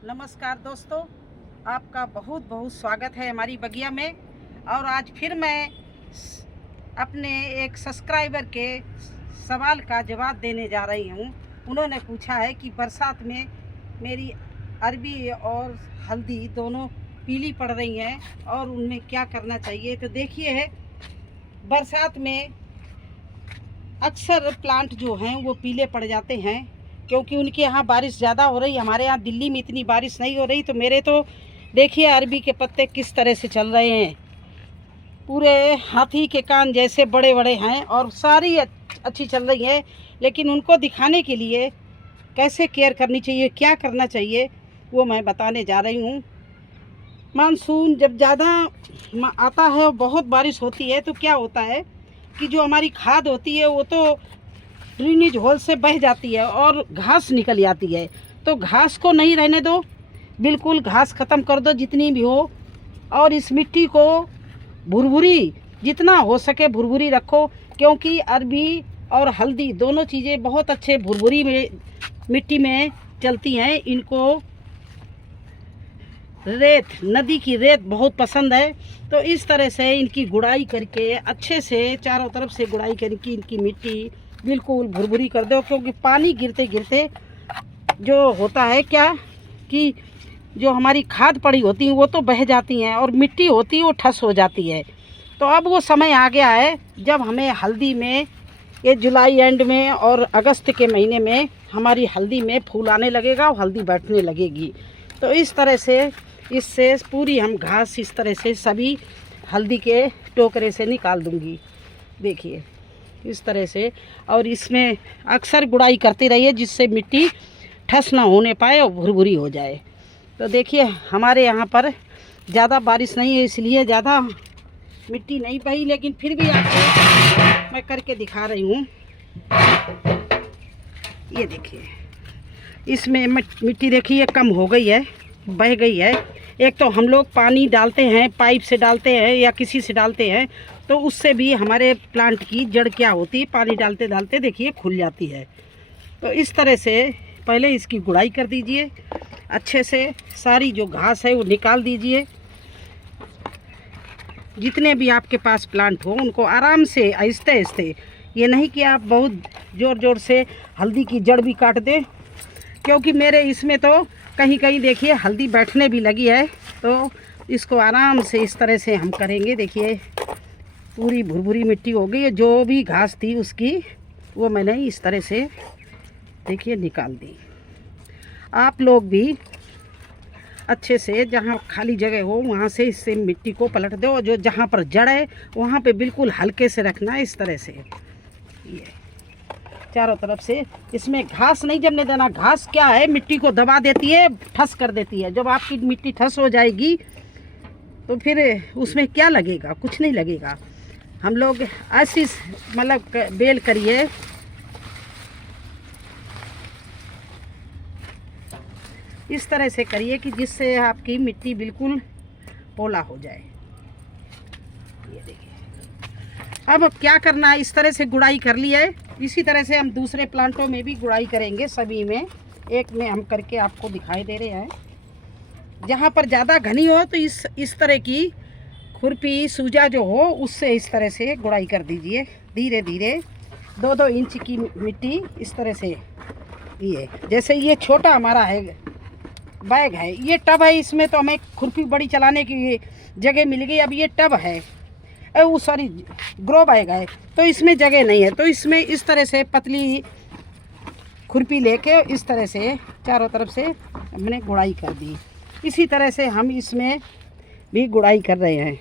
नमस्कार दोस्तों, आपका बहुत बहुत स्वागत है हमारी बगिया में। और आज फिर मैं अपने एक सब्सक्राइबर के सवाल का जवाब देने जा रही हूँ। उन्होंने पूछा है कि बरसात में मेरी अरबी और हल्दी दोनों पीली पड़ रही हैं और उनमें क्या करना चाहिए। तो देखिए है, बरसात में अक्सर प्लांट जो हैं वो पीले पड़ जाते हैं क्योंकि उनके यहाँ बारिश ज़्यादा हो रही। हमारे यहाँ दिल्ली में इतनी बारिश नहीं हो रही। तो मेरे तो देखिए अरबी के पत्ते किस तरह से चल रहे हैं, पूरे हाथी के कान जैसे बड़े बड़े हैं और सारी अच्छी चल रही है। लेकिन उनको दिखाने के लिए कैसे केयर करनी चाहिए, क्या करना चाहिए, वो मैं बताने जा रही हूँ। मानसून जब ज़्यादा आता है और बहुत बारिश होती है तो क्या होता है कि जो हमारी खाद होती है वो तो ड्रेनेज होल से बह जाती है और घास निकल जाती है। तो घास को नहीं रहने दो, बिल्कुल घास ख़त्म कर दो जितनी भी हो। और इस मिट्टी को भुरभुरी जितना हो सके भुरभुरी रखो, क्योंकि अरबी और हल्दी दोनों चीज़ें बहुत अच्छे भुरभुरी में मिट्टी में चलती हैं। इनको रेत, नदी की रेत बहुत पसंद है। तो इस तरह से इनकी गुड़ाई करके अच्छे से चारों तरफ से गुड़ाई करके इनकी मिट्टी बिल्कुल भुरभुरी कर दो। क्योंकि पानी गिरते गिरते जो होता है क्या कि जो हमारी खाद पड़ी होती है वो तो बह जाती हैं और मिट्टी होती है वो ठस हो जाती है। तो अब वो समय आ गया है जब हमें हल्दी में, ये जुलाई एंड में और अगस्त के महीने में हमारी हल्दी में फूल आने लगेगा और हल्दी बैठने लगेगी। तो इस तरह से इससे पूरी हम घास इस तरह से सभी हल्दी के टोकरे से निकाल दूंगी। देखिए इस तरह से। और इसमें अक्सर गुड़ाई करती रहिए जिससे मिट्टी ठस ना होने पाए और भुरभुरी हो जाए। तो देखिए हमारे यहाँ पर ज़्यादा बारिश नहीं है इसलिए ज़्यादा मिट्टी नहीं बही, लेकिन फिर भी आपको मैं करके दिखा रही हूँ। ये देखिए इसमें मिट्टी देखिए कम हो गई है, बह गई है। एक तो हम लोग पानी डालते हैं, पाइप से डालते हैं या किसी से डालते हैं, तो उससे भी हमारे प्लांट की जड़ क्या होती है, पानी डालते डालते देखिए खुल जाती है। तो इस तरह से पहले इसकी गुड़ाई कर दीजिए अच्छे से, सारी जो घास है वो निकाल दीजिए। जितने भी आपके पास प्लांट हो उनको आराम से आहिस्ते आहिस्ते, ये नहीं कि आप बहुत ज़ोर ज़ोर से हल्दी की जड़ भी काट दें, क्योंकि मेरे इसमें तो कहीं कहीं देखिए हल्दी बैठने भी लगी है। तो इसको आराम से इस तरह से हम करेंगे। देखिए पूरी भुरभुरी मिट्टी हो गई है, जो भी घास थी उसकी वो मैंने इस तरह से देखिए निकाल दी। आप लोग भी अच्छे से जहाँ खाली जगह हो वहाँ से इससे मिट्टी को पलट दो और जो जहाँ पर जड़ है वहाँ पे बिल्कुल हल्के से रखना है इस तरह से। ये चारों तरफ से इसमें घास नहीं जमने देना। घास क्या है, मिट्टी को दबा देती है, ठस कर देती है। जब आपकी मिट्टी ठस हो जाएगी तो फिर उसमें क्या लगेगा, कुछ नहीं लगेगा। हम लोग ऐसी मतलब बेल करिए, इस तरह से करिए कि जिससे आपकी मिट्टी बिल्कुल पोला हो जाए। ये देखिए अब क्या करना है, इस तरह से गुड़ाई कर लिया है। इसी तरह से हम दूसरे प्लांटों में भी गुड़ाई करेंगे, सभी में एक में हम करके आपको दिखाई दे रहे हैं। जहाँ पर ज़्यादा घनी हो तो इस तरह की खुरपी सूजा जो हो उससे इस तरह से गुड़ाई कर दीजिए। धीरे धीरे 2-2 इंच की मिट्टी इस तरह से। ये जैसे ये छोटा हमारा है बैग है, ये टब है, इसमें तो हमें खुरपी बड़ी चलाने की जगह मिल गई। अब ये टब है, वो सॉरी ग्रो बैग है, तो इसमें जगह नहीं है। तो इसमें इस तरह से पतली खुरपी लेके इस तरह से चारों तरफ से हमने गुड़ाई कर दी। इसी तरह से हम इसमें भी गुड़ाई कर रहे हैं।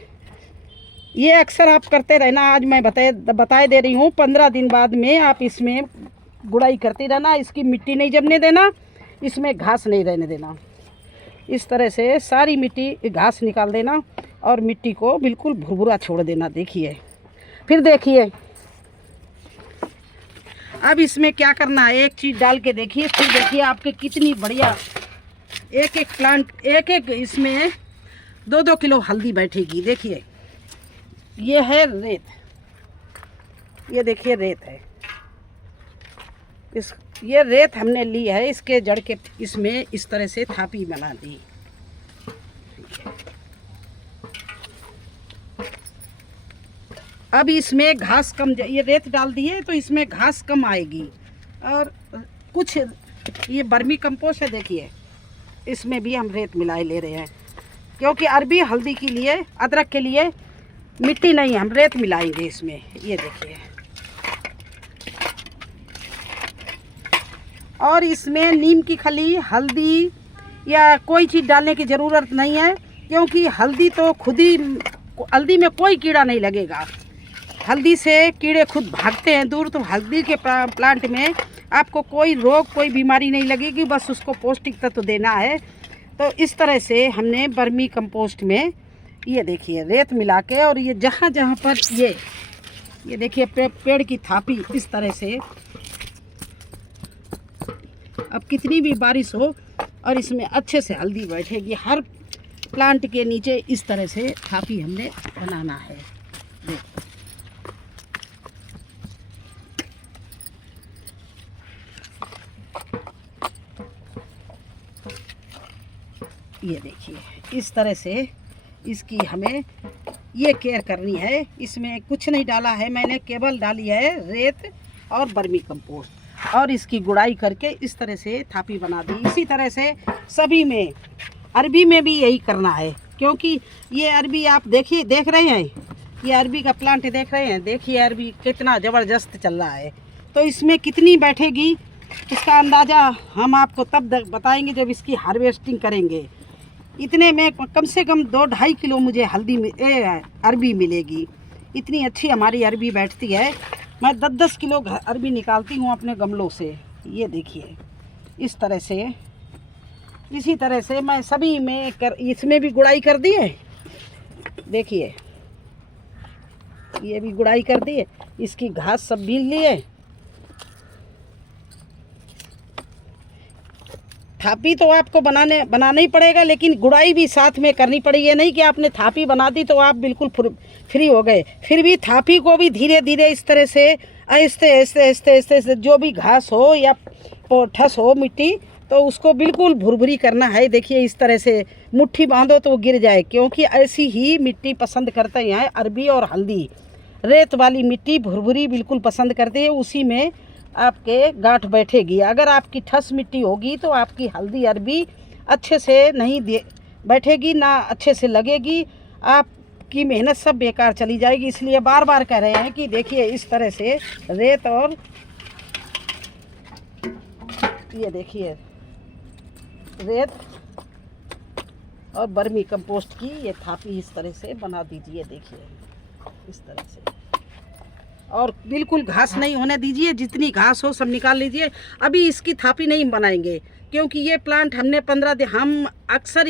ये अक्सर आप करते रहना। आज मैं बताए दे रही हूँ, 15 दिन बाद में आप इसमें गुड़ाई करते रहना। इसकी मिट्टी नहीं जमने देना, इसमें घास नहीं रहने देना। इस तरह से सारी मिट्टी घास निकाल देना और मिट्टी को बिल्कुल भुरभुरा छोड़ देना। देखिए फिर देखिए अब इसमें क्या करना है, एक चीज़ डाल के देखिए, फिर देखिए आपके कितनी बढ़िया एक एक प्लांट, एक एक इसमें 2-2 किलो हल्दी बैठेगी। देखिए ये है रेत, ये देखिए रेत है, ये रेत हमने ली है, इसके जड़ के इसमें इस तरह से थापी बना दी। अब इसमें घास कम, ये रेत डाल दी है तो इसमें घास कम आएगी। और कुछ ये बर्मी कंपोस्ट है, देखिए इसमें भी हम रेत मिलाए ले रहे हैं, क्योंकि अरबी हल्दी के लिए, अदरक के लिए मिट्टी नहीं, हम रेत मिलाएंगे इसमें। ये देखिए, और इसमें नीम की खली, हल्दी या कोई चीज़ डालने की ज़रूरत नहीं है, क्योंकि हल्दी तो खुद ही, हल्दी में कोई कीड़ा नहीं लगेगा। हल्दी से कीड़े खुद भागते हैं दूर, तो हल्दी के प्लांट में आपको कोई रोग, कोई बीमारी नहीं लगेगी, बस उसको पौष्टिक तत्व देना है। तो इस तरह से हमने बर्मी कंपोस्ट में ये देखिए रेत मिला के, और ये जहाँ जहाँ पर ये देखिए पेड़ की थापी इस तरह से, अब कितनी भी बारिश हो और इसमें अच्छे से हल्दी बैठेगी। हर प्लांट के नीचे इस तरह से थापी हमने बनाना है। ये देखिए इस तरह से इसकी हमें ये केयर करनी है। इसमें कुछ नहीं डाला है मैंने, केवल डाली है रेत और बर्मी कंपोस्ट, और इसकी गुड़ाई करके इस तरह से थापी बना दी। इसी तरह से सभी में, अरबी में भी यही करना है, क्योंकि ये अरबी आप देखिए, देख रहे हैं, ये अरबी का प्लांट देख रहे हैं, देखिए अरबी कितना ज़बरदस्त चल रहा है। तो इसमें कितनी बैठेगी इसका अंदाज़ा हम आपको तब बताएंगे जब इसकी हार्वेस्टिंग करेंगे। इतने में कम से कम 2-2.5 किलो मुझे अरबी मिलेगी। इतनी अच्छी हमारी अरबी बैठती है। मैं 10-10 किलो अरबी निकालती हूँ अपने गमलों से। ये देखिए इस तरह से, इसी तरह से मैं सभी में इसमें भी गुड़ाई कर दी है। देखिए ये भी गुड़ाई कर दी है, इसकी घास सब बीन ली है। थापी तो आपको बनाना ही पड़ेगा, लेकिन गुड़ाई भी साथ में करनी पड़ेगी। ये नहीं कि आपने थापी बना दी तो आप बिल्कुल फ्री हो गए। फिर भी थापी को भी धीरे धीरे इस तरह से आहिस्ते जो भी घास हो या ठस हो मिट्टी, तो उसको बिल्कुल भुरभुरी करना है। देखिए इस तरह से मुट्ठी बांधो तो वो गिर जाए, क्योंकि ऐसी ही मिट्टी पसंद करते हैं अरबी और हल्दी। रेत वाली मिट्टी भुरभुरी बिल्कुल पसंद करती है, उसी में आपके गांठ बैठेगी। अगर आपकी ठस मिट्टी होगी तो आपकी हल्दी अरबी अच्छे से नहीं बैठेगी, ना अच्छे से लगेगी, आपकी मेहनत सब बेकार चली जाएगी। इसलिए बार बार कह रहे हैं कि देखिए इस तरह से रेत, और ये देखिए रेत और बर्मी कंपोस्ट की ये थापी इस तरह से बना दीजिए। देखिए इस तरह से, और बिल्कुल घास नहीं होने दीजिए, जितनी घास हो सब निकाल लीजिए। अभी इसकी थापी नहीं बनाएंगे, क्योंकि ये प्लांट हमने 15 दिन, हम अक्सर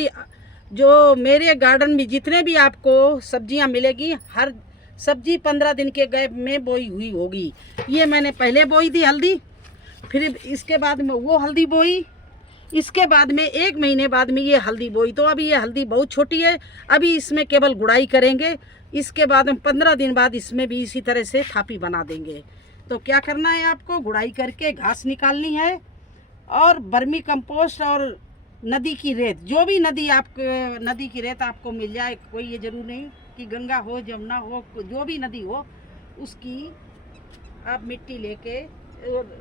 जो मेरे गार्डन में जितने भी आपको सब्जियां मिलेगी, हर सब्जी 15 दिन के गैप में बोई हुई होगी। ये मैंने पहले बोई थी हल्दी, फिर इसके बाद में वो हल्दी बोई, इसके बाद में 1 महीने बाद में ये हल्दी बोई। तो अभी ये हल्दी बहुत छोटी है, अभी इसमें केवल गुड़ाई करेंगे। इसके बाद में 15 दिन बाद इसमें भी इसी तरह से थापी बना देंगे। तो क्या करना है आपको, गुड़ाई करके घास निकालनी है, और बर्मी कंपोस्ट और नदी की रेत, जो भी नदी की रेत आपको मिल जाए, कोई ये जरूर नहीं कि गंगा हो, जमुना हो, जो भी नदी हो, उसकी आप मिट्टी लेके,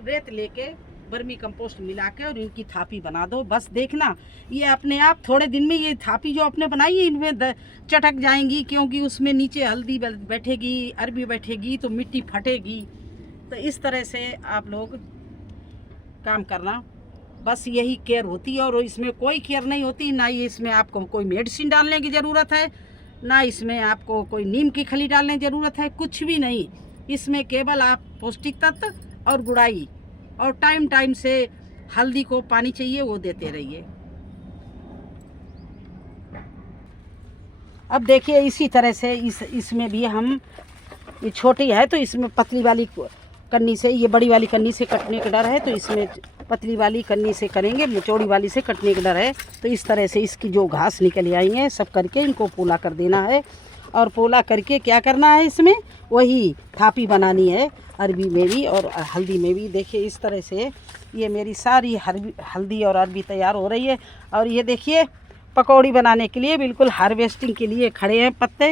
रेत लेके, बर्मी कंपोस्ट मिला के और इनकी थापी बना दो। बस देखना ये अपने आप थोड़े दिन में ये थापी जो आपने बनाई है इनमें चटक जाएंगी, क्योंकि उसमें नीचे हल्दी बैठेगी, अरबी बैठेगी, तो मिट्टी फटेगी। तो इस तरह से आप लोग काम करना, बस यही केयर होती है। और इसमें कोई केयर नहीं होती, ना ही इसमें आपको कोई मेडिसिन डालने की ज़रूरत है, ना इसमें आपको कोई नीम की खली डालने की ज़रूरत है, कुछ भी नहीं। इसमें केवल आप पौष्टिक तत्व और गुड़ाई, और टाइम टाइम से हल्दी को पानी चाहिए वो देते रहिए। अब देखिए इसी तरह से इसमें भी हम, ये छोटी है तो इसमें पतली वाली कन्नी से, ये बड़ी वाली कन्नी से कटने का डर है, तो इसमें पतली वाली कन्नी से करेंगे, चौड़ी वाली से कटने का डर है। तो इस तरह से इसकी जो घास निकल आई है सब करके इनको पोला कर देना है। और पोला करके क्या करना है, इसमें वही थापी बनानी है, अरबी में भी और हल्दी में भी। देखिए इस तरह से ये मेरी सारी हल्दी और अरबी तैयार हो रही है। और ये देखिए पकौड़ी बनाने के लिए बिल्कुल हार्वेस्टिंग के लिए खड़े हैं पत्ते।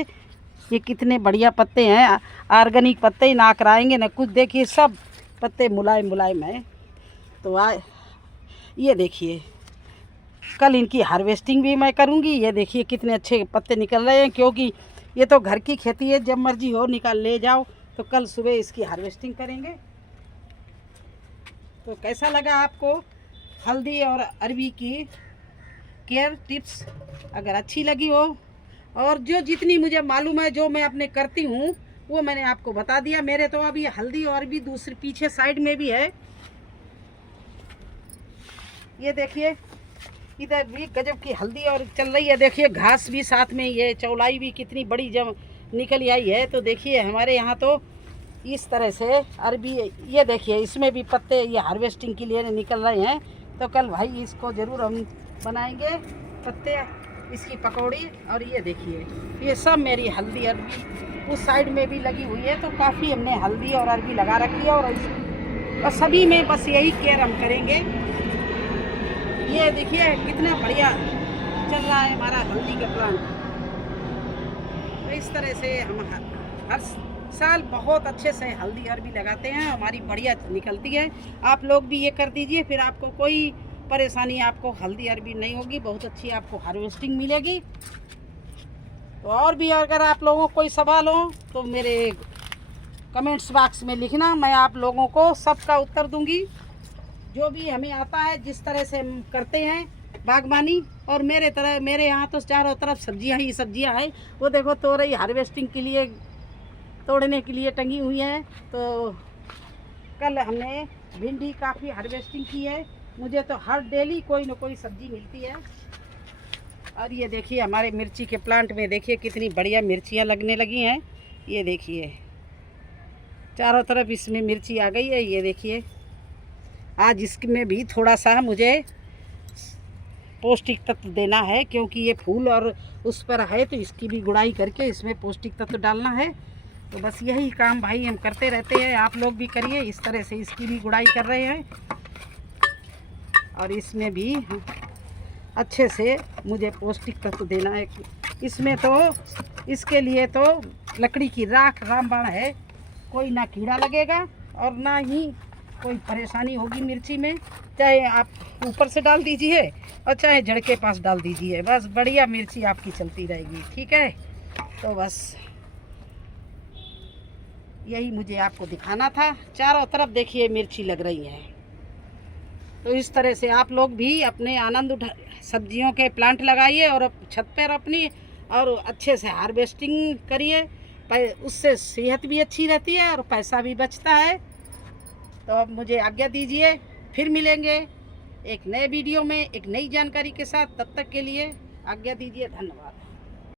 ये कितने बढ़िया पत्ते हैं, ऑर्गेनिक पत्ते ही ना कराएंगे ना कुछ। देखिए सब पत्ते मुलायम मुलायम हैं। तो ये देखिए कल इनकी हार्वेस्टिंग भी मैं करूँगी। ये देखिए कितने अच्छे पत्ते निकल रहे हैं, क्योंकि ये तो घर की खेती है, जब मर्जी हो निकाल ले जाओ। तो कल सुबह इसकी हार्वेस्टिंग करेंगे। तो कैसा लगा आपको हल्दी और अरबी की केयर टिप्स? अगर अच्छी लगी हो और जो जितनी मुझे मालूम है, जो मैं अपने करती हूँ, वो मैंने आपको बता दिया। मेरे तो अभी हल्दी और अरबी दूसरी पीछे साइड में भी है। ये देखिए इधर भी गजब की हल्दी और चल रही है। देखिए घास भी साथ में, ये चौलाई भी कितनी बड़ी जब निकल आई है। तो देखिए हमारे यहाँ तो इस तरह से अरबी, ये देखिए इसमें भी पत्ते ये हार्वेस्टिंग के लिए निकल रहे हैं। तो कल भाई इसको ज़रूर हम बनाएंगे पत्ते, इसकी पकौड़ी। और ये देखिए ये सब मेरी हल्दी अरबी उस साइड में भी लगी हुई है। तो काफ़ी हमने हल्दी और अरबी लगा रखी है। और सभी में बस यही केयर हम करेंगे। ये देखिए कितना बढ़िया चल रहा है हमारा हल्दी का प्लांट। तो इस तरह से हम हर साल बहुत अच्छे से हल्दी अरबी लगाते हैं, हमारी बढ़िया निकलती है। आप लोग भी ये कर दीजिए, फिर आपको कोई परेशानी, आपको हल्दी अरबी नहीं होगी, बहुत अच्छी आपको हार्वेस्टिंग मिलेगी। तो और भी अगर आप लोगों को कोई सवाल हो तो मेरे कमेंट्स बॉक्स में लिखना, मैं आप लोगों को सबका उत्तर दूंगी। जो भी हमें आता है, जिस तरह से हम करते हैं बागबानी। और मेरे यहाँ तो चारों तरफ सब्जियाँ ही सब्जियाँ हैं। वो देखो तोरई हार्वेस्टिंग के लिए, तोड़ने के लिए टंगी हुई है। तो कल हमने भिंडी काफ़ी हार्वेस्टिंग की है। मुझे तो हर डेली कोई ना कोई सब्जी मिलती है। और ये देखिए हमारे मिर्ची के प्लांट में देखिए कितनी बढ़िया मिर्चियाँ लगने लगी हैं। ये देखिए चारों तरफ इसमें मिर्ची आ गई है। ये देखिए आज इसमें भी थोड़ा सा मुझे पौष्टिक तत्व देना है, क्योंकि ये फूल और उस पर है, तो इसकी भी गुड़ाई करके इसमें पौष्टिक तत्व डालना है। तो बस यही काम भाई हम करते रहते हैं, आप लोग भी करिए। इस तरह से इसकी भी गुड़ाई कर रहे हैं। और इसमें भी अच्छे से मुझे पौष्टिक तत्व देना है। इसमें तो इसके लिए तो लकड़ी की राख रामबाण है, कोई ना कीड़ा लगेगा और ना ही कोई परेशानी होगी मिर्ची में। चाहे आप ऊपर से डाल दीजिए और चाहे जड़ के पास डाल दीजिए, बस बढ़िया मिर्ची आपकी चलती रहेगी। ठीक है, तो बस यही मुझे आपको दिखाना था। चारों तरफ देखिए मिर्ची लग रही है। तो इस तरह से आप लोग भी अपने आनंद उठा, सब्जियों के प्लांट लगाइए और छत पर अपनी, और अच्छे से हार्वेस्टिंग करिए। उससे सेहत भी अच्छी रहती है और पैसा भी बचता है। तो अब मुझे आज्ञा दीजिए, फिर मिलेंगे एक नए वीडियो में एक नई जानकारी के साथ। तब तक के लिए आज्ञा दीजिए, धन्यवाद।